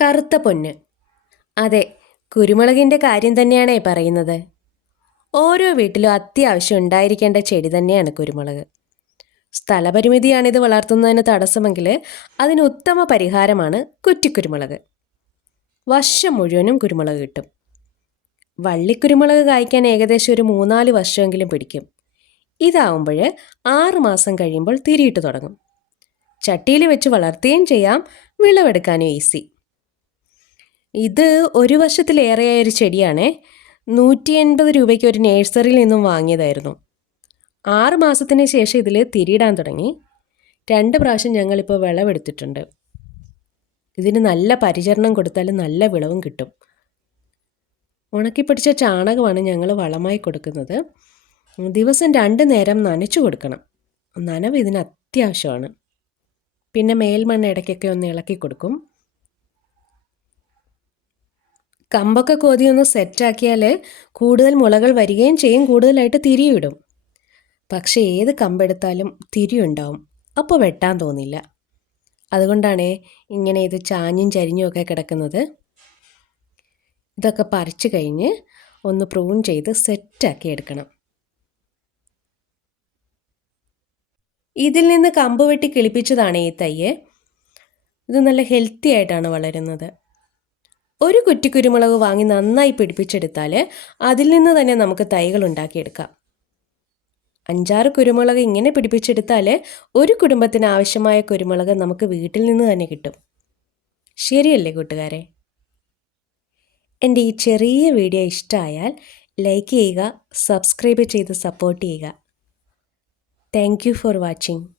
കറുത്ത പൊന്ന്. അതെ കുരുമുളകിന്റെ കാര്യം തന്നെയാണേ പറയുന്നത്. ഓരോ വീട്ടിലും അത്യാവശ്യം ഉണ്ടായിരിക്കേണ്ട ചെടി തന്നെയാണ് കുരുമുളക്. സ്ഥലപരിമിതിയാണിത് വളർത്തുന്നതിന് തടസ്സമെങ്കിൽ അതിന് ഉത്തമ പരിഹാരമാണ് കുറ്റിക്കുരുമുളക്. വർഷം മുഴുവനും കുരുമുളക് കിട്ടും. വള്ളിക്കുരുമുളക് കായ്ക്കാൻ ഏകദേശം ഒരു മൂന്നാൽ വർഷമെങ്കിലും പിടിക്കും. ഇതാവുമ്പോൾ ആറ് മാസം കഴിയുമ്പോൾ തിരിയിട്ട് തുടങ്ങും. ചട്ടിയിൽ വെച്ച് വളർത്തുകയും ചെയ്യാം വിളവെടുക്കാനും ഈസി. ഇത് ഒരു വർഷത്തിലേറെയായ ഒരു ചെടിയാണേ. നൂറ്റി എൺപത് രൂപയ്ക്ക് ഒരു നേഴ്സറിയിൽ നിന്നും വാങ്ങിയതായിരുന്നു. ആറ് മാസത്തിന് ശേഷം ഇതിൽ തിരിയിടാൻ തുടങ്ങി. രണ്ട് പ്രാവശ്യം ഞങ്ങളിപ്പോൾ വിളവെടുത്തിട്ടുണ്ട്. ഇതിന് നല്ല പരിചരണം കൊടുത്താൽ നല്ല വിളവും കിട്ടും. ഉണക്കിപ്പിടിച്ച ചാണകമാണ് ഞങ്ങൾ വളമായി കൊടുക്കുന്നത്. ദിവസം രണ്ട് നേരം നനച്ചു കൊടുക്കണം. നനവ് ഇതിന് അത്യാവശ്യമാണ്. പിന്നെ മേൽമണ്ണ് ഇടയ്ക്കൊക്കെ ഒന്ന് ഇളക്കി കൊടുക്കും. കമ്പൊക്കെ കോതി ഒന്ന് സെറ്റാക്കിയാൽ കൂടുതൽ മുളകൾ വരികയും ചെയ്യും കൂടുതലായിട്ട് തിരിയിടും പക്ഷേ ഏത് കമ്പെടുത്താലും തിരിയുണ്ടാവും. അപ്പോൾ വെട്ടാൻ തോന്നില്ല. അതുകൊണ്ടാണ് ഇങ്ങനെ ഇത് ചാഞ്ഞും ചരിഞ്ഞും ഒക്കെ കിടക്കുന്നത്. ഇതൊക്കെ പറിച്ചു കഴിഞ്ഞ് ഒന്ന് പ്രൂൺ ചെയ്ത് സെറ്റാക്കി എടുക്കണം. ഇതിൽ നിന്ന് കമ്പ് വെട്ടി കിളിപ്പിച്ചതാണ് ഈ തയ്യ്. ഇത് നല്ല ഹെൽത്തി ആയിട്ടാണ് വളരുന്നത്. ഒരു കുറ്റി കുരുമുളക് വാങ്ങി നന്നായി പിടിപ്പിച്ചെടുത്താൽ അതിൽ നിന്ന് തന്നെ നമുക്ക് തൈകൾ ഉണ്ടാക്കിയെടുക്കാം. അഞ്ചാറ് കുരുമുളക് ഇങ്ങനെ പിടിപ്പിച്ചെടുത്താൽ ഒരു കുടുംബത്തിന് ആവശ്യമായ കുരുമുളക് നമുക്ക് വീട്ടിൽ നിന്ന് തന്നെ കിട്ടും. ശരിയല്ലേ കൂട്ടുകാരെ? എന്റെ ഈ ചെറിയ വീഡിയോ ഇഷ്ടമായാൽ ലൈക്ക് ചെയ്യുക സബ്സ്ക്രൈബ് ചെയ്ത് സപ്പോർട്ട് ചെയ്യുക. Thank for watching.